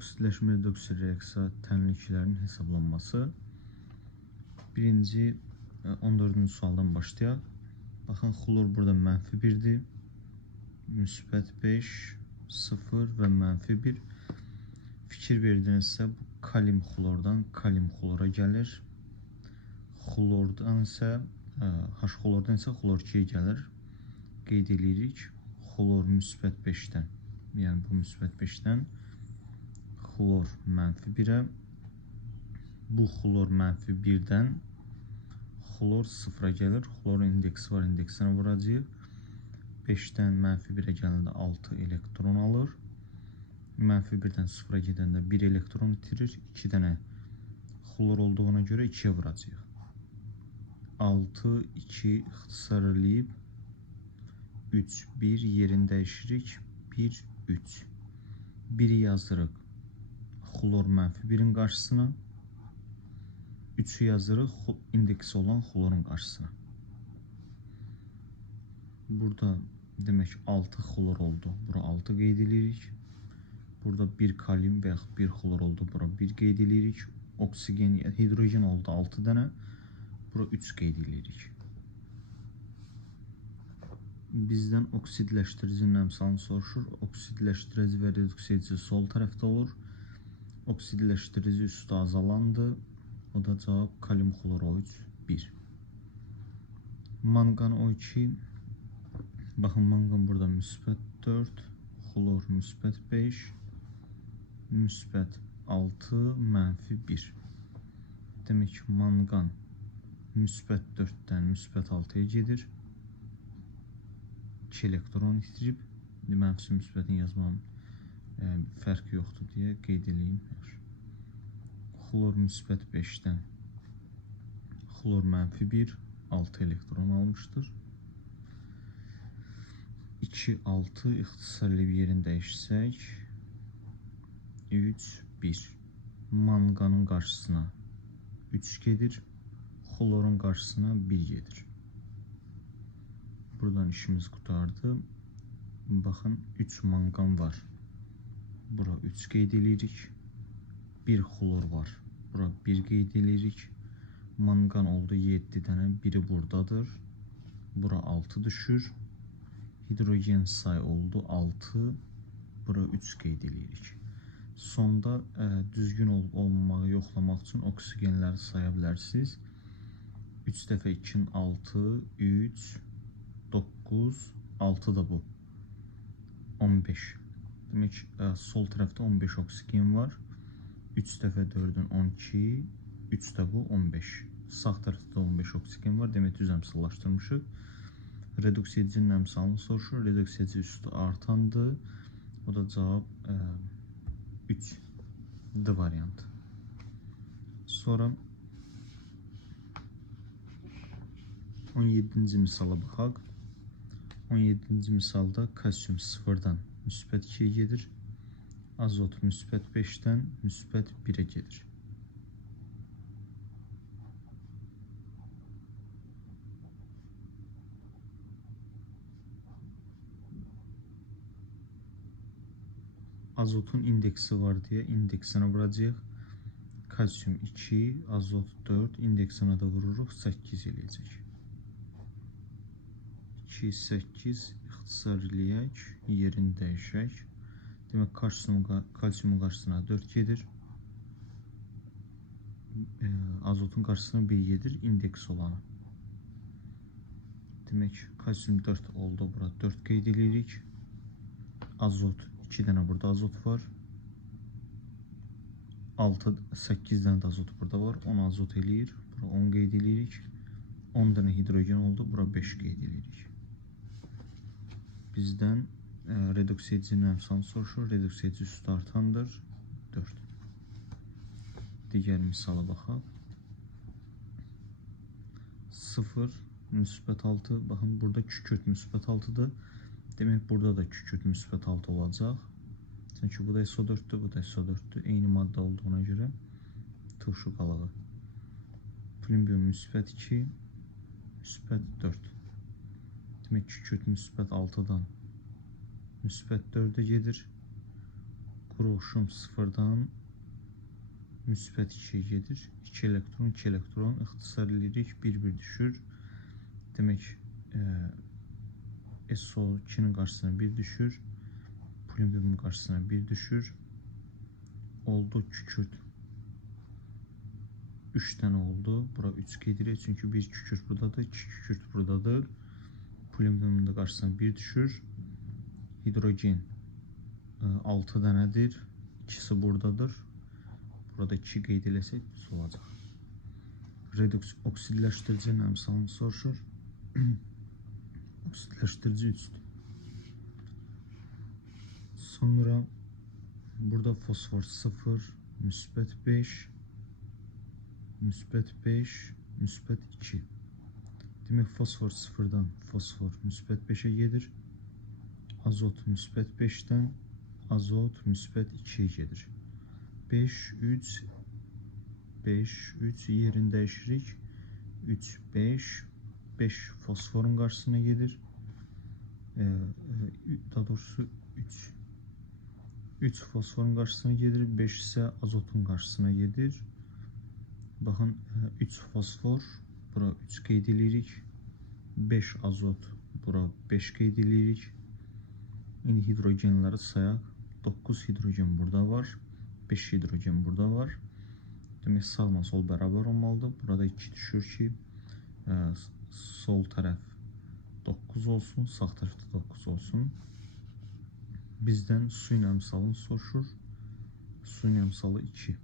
oksidləşmə reduksiya reaksiya tənliklərinin hesablanması. Birinci e, 14-cü sualdan başlayaq. Baxın, xlor burada mənfi 1-dir. Müsbət 5, 0 və mənfi 1. Fikir verdinizsə, bu kalium xlordan kalium xlora gəlir. Xlordan isə, e, H xlordan isə xlor 2-yə gəlir. Qeyd edirik. Xlor müsbət 5-dən, yəni bu müsbət 5-dən xlor mənfi 1-ə, bu xlor mənfi 1-dən xlor 0-a gəlir. Xlorun indeksi var, indeksinə vuracağıq. 5-dən mənfi 1-ə gələndə 6 elektron alır. Mənfi 1-dən 0-a gedəndə 1 elektron itirir. 2 dənə xlor olduğuna görə 2-yə vuracağıq. 6, 2 ixtisar eləyib 3, 1 yerini dəyişirik. 1, 3. 1-i yazırıq xlor mənfi 1-in qarşısına, 3-ü yazırıq indeksi olan xlorun qarşısına. Burada demək 6 xlor oldu. Bura 6 qeyd edirik. Burada 1 kalium və yaxud 1 xlor oldu. Bura 1 qeyd edirik. Oksigen, hidrogen oldu 6 dənə. Bura 3 qeyd edirik. Bizdən oksidləşdiricinin əmsalını soruşur. Oksidləşdirici və reduksiya edici sol tərəfdə olur oksidləşdirici üstü azalandı. O da cavab kalium xloroid 1. Manqan O2 baxın manqan burada müsbət 4, xlor müsbət 5, müsbət 6, mənfi 1. Demək ki, manqan müsbət 4-dən müsbət 6-ya gedir. 2 elektron itirib. Mənfisi müsbətin yazmağın e, fərq yoxdur deyə qeyd edeyim. Xlor müsbət 5-dən xlor mənfi 1, 6 elektron almışdır. 2, 6 ixtisarlı bir yerini dəyişsək, 3, 1. Manqanın qarşısına 3 gedir, xlorun qarşısına 1 gedir. Buradan işimiz qutardı. Baxın, 3 manqan var. Bura 3 qeyd edirik. 1 xlor var. Bura 1 qeyd edirik. Manqan oldu 7 dənə. Biri buradadır. Bura 6 düşür. Hidrogen say oldu 6. Bura 3 qeyd edirik. Sonda ə, e, düzgün olub olmamağı yoxlamaq üçün oksigenləri saya bilərsiniz. 3 dəfə 2-nin 6, 3, 9, 6 da bu. 15. Demək, e, sol tərəfdə 15 oksigen var. 3 dəfə 4-ün 12, 3 də bu 15. Sağ tərəfdə 15 oksigen var. Demək düz əmsallaşdırmışıq. Reduksiya edicinin əmsalını soruşur. Reduksiya edici üstü artandır. O da cavab ə, 3 D variantı. Sonra 17-ci misala baxaq. 17-ci misalda kalsium 0-dan müsbət 2-yə gedir azot müsbət 5-dən müsbət 1-ə gedir. Azotun indeksi var deyə indeksinə vuracağıq. Kalsium 2, azot 4, indeksinə də vururuq 8 eləyəcək. 2, 8 ixtisar eləyək, yerini dəyişək. Demek kalsiyumun, kalsiyumun karşısına 4 gedir. E, azotun karşısına 1 gedir indeks olanı. Demek kalsiyum 4 oldu. Burada 4 qeyd edirik. Azot 2 dənə burada azot var. 6 8 dənə də azot burada var. 10 azot eləyir. Bura 10 qeyd edirik. 10 dənə hidrogen oldu. Bura 5 qeyd edirik. Bizdən reduksiya edicinin əmsalını soruşur. Reduksiya edici üstü artandır. 4. Digər misala baxaq. 0 müsbət 6. Baxın, burada kükürt müsbət 6-dır. Demək, burada da kükürt müsbət 6 olacaq. Çünki bu da SO4-dür, bu da SO4-dür. Eyni maddə olduğuna görə turşu qalağı. Plümbium müsbət 2, müsbət 4. Demək, kükürt müsbət 6-dan müsbət 4-ə gedir. Broşum sıfırdan müsbət 2-yə gedir. 2 elektron, 2 elektron ixtisar edirik, 1-1 düşür. Demək, e, SO2-nin qarşısına 1 düşür. Plümbimin qarşısına 1 düşür. Oldu kükürt. 3 dənə oldu. Bura 3 qeyd edirik. Çünki bir kükürt buradadır, 2 kükürt buradadır. Plümbimin də qarşısına 1 düşür. Hidrogen 6 dənədir. İkisi buradadır. Burada 2 qeyd eləsək düz olacaq. Redoks oksidləşdiricinin əmsalını soruşur. oksidləşdirici 3-dür. Sonra burada fosfor 0, müsbət 5, müsbət 5, müsbət 2. Demək fosfor 0-dan fosfor müsbət 5-ə gedir. Azot müsbət 5-dən azot müsbət 2-yə gedir. 5, 3, 5, 3 yerini dəyişirik. 3, 5, 5 fosforun qarşısına gedir. Ee, e, daha doğrusu 3. 3 fosforun qarşısına gedir. 5 isə azotun qarşısına gedir. Baxın, 3 fosfor, bura 3 qeyd edirik. 5 azot, bura 5 qeyd edirik. İndi hidrogenləri sayaq. 9 hidrogen burada var. 5 hidrogen burada var. Demək sağla sol bərabər olmalıdır. Burada 2 düşür ki, ə, sol tərəf 9 olsun, sağ tərəfdə 9 olsun. Bizdən suyun əmsalını soruşur. Suyun əmsalı 2.